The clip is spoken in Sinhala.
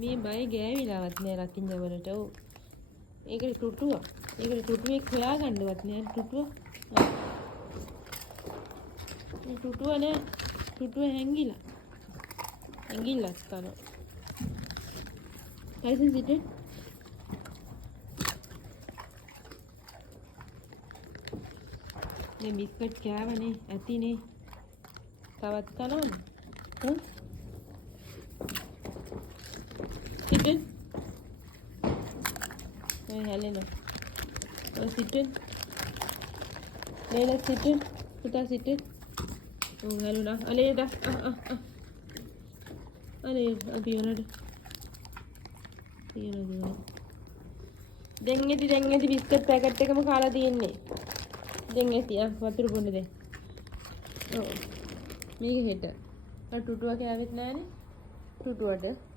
මේ බයි ගෑවිලාවත් නෑ රකින්න වලට. ඔව්. ඒකට ටුටුවා. ඒකට ටුටුවෙක් හොයාගන්නවත් නෑ ටුටුව. මේ ටුටුව නෑ. ටුටුව හැංගිලා. හැංගිල්ලක් කරනවා. Tyson sit. මේ බිස්කට් කෑවනේ ඇතිනේ. තවත් කනවද? හ්ම්? Sit. මේ හැලෙනවා. ඔය sit. නේද sit. පුතා sit. ඔව් හැලුණා. අනේද? අනේ අදියනද? තියනද? දැන් ඇති බිස්කට් පැකට් එකම කාලා තියෙන්නේ. දැන් ඇති වතුර බොන්න දැන්. ඔව්. මේක හෙට. අර ටුටුවා කෑවෙත් නෑනේ. ටුටුවට